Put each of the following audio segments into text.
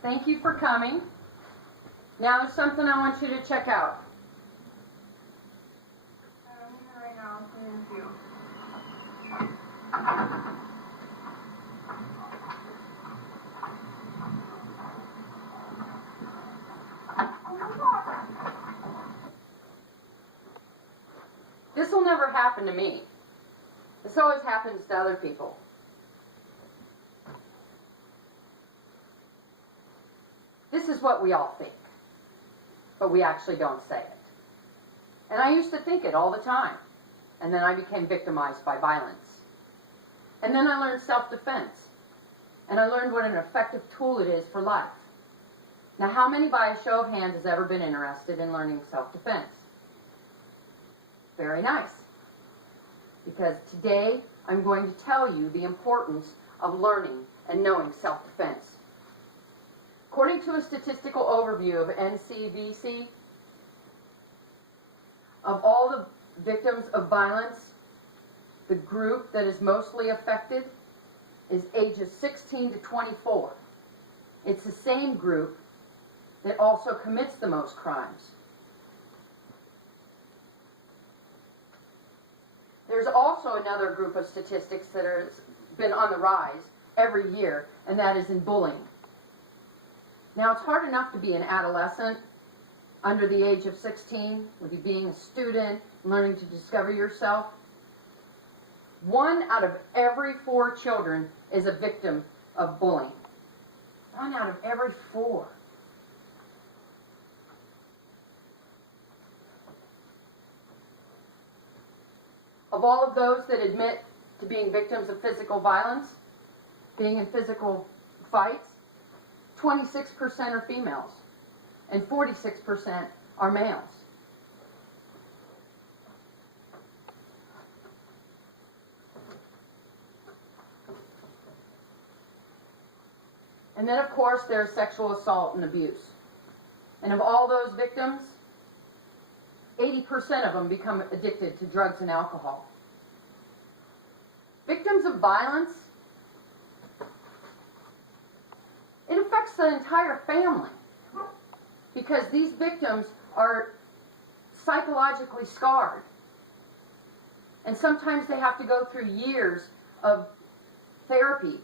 Thank you for coming. Now there's something I want you to check out. I'm here right now. Thank you. This will never happen to me. This always happens to other people. This is what we all think, but we actually don't say it. And I used to think it all the time, and then I became victimized by violence. And then I learned self-defense, and I learned what an effective tool it is for life. Now, how many by a show of hands has ever been interested in learning self-defense? Very nice. Because today I'm going to tell you the importance of learning and knowing self-defense. According to a statistical overview of NCVC, of all the victims of violence, the group that is mostly affected is ages 16 to 24. It's the same group that also commits the most crimes. There's also another group of statistics that has been on the rise every year, and that is in bullying. Now, it's hard enough to be an adolescent under the age of 16, with you being a student, learning to discover yourself. 1 out of every 4 children is a victim of bullying. 1 out of every 4. Of all of those that admit to being victims of physical violence, being in physical fights, 26% are females and 46% are males. And then, of course, there's sexual assault and abuse. And of all those victims, 80% of them become addicted to drugs and alcohol. Victims of violence, it affects the entire family because these victims are psychologically scarred. And sometimes they have to go through years of therapy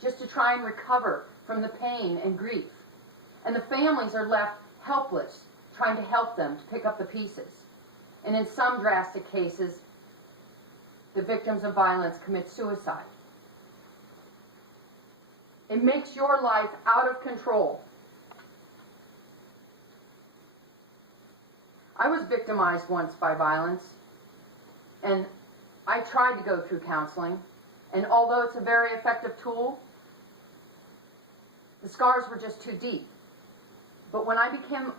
just to try and recover from the pain and grief. And the families are left helpless, trying to help them to pick up the pieces. And in some drastic cases, the victims of violence commit suicide. It makes your life out of control. I was victimized once by violence, and I tried to go through counseling, and although it's a very effective tool, the scars were just too deep. But when I became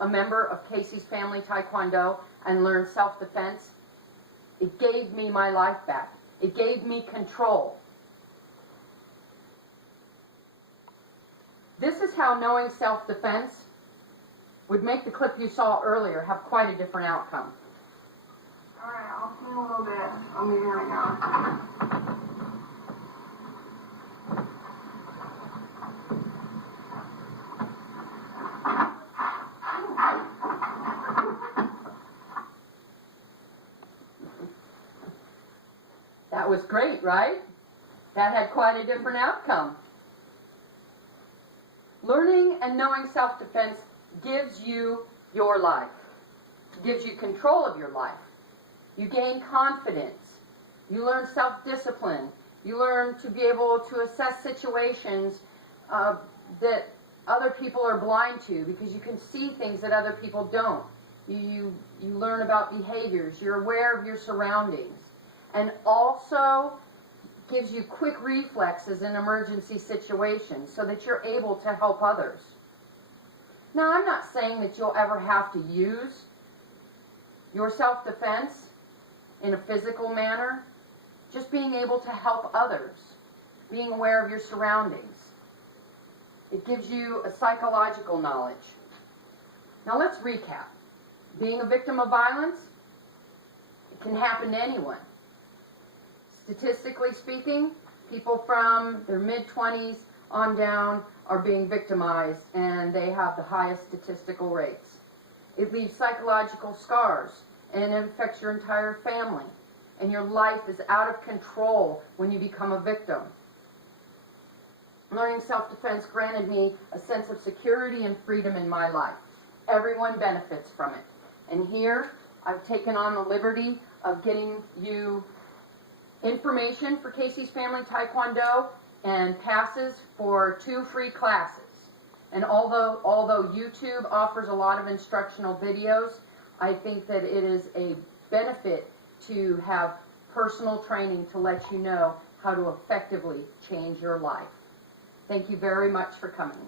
a member of Casey's Family Taekwondo and learned self-defense, it gave me my life back. It gave me control. This is how knowing self-defense would make the clip you saw earlier have quite a different outcome. Alright, I'll see you in a little bit. I'll meet you right now. That was great, right? That had quite a different outcome. Learning and knowing self-defense gives you your life. It gives you control of your life. You gain confidence. You learn self-discipline. You learn to be able to assess situations that other people are blind to because you can see things that other people don't. You learn about behaviors. You're aware of your surroundings. And also gives you quick reflexes in emergency situations so that you're able to help others. Now, I'm not saying that you'll ever have to use your self-defense in a physical manner, just being able to help others, being aware of your surroundings. It gives you a psychological knowledge. Now, let's recap. Being a victim of violence, it can happen to anyone. Statistically speaking, people from their mid-20s on down are being victimized, and they have the highest statistical rates. It leaves psychological scars, and it affects your entire family. And your life is out of control when you become a victim. Learning self-defense granted me a sense of security and freedom in my life. Everyone benefits from it. And here, I've taken on the liberty of getting you information for Casey's Family Taekwondo and passes for 2 free classes. And although YouTube offers a lot of instructional videos, I think that it is a benefit to have personal training to let you know how to effectively change your life. Thank you very much for coming.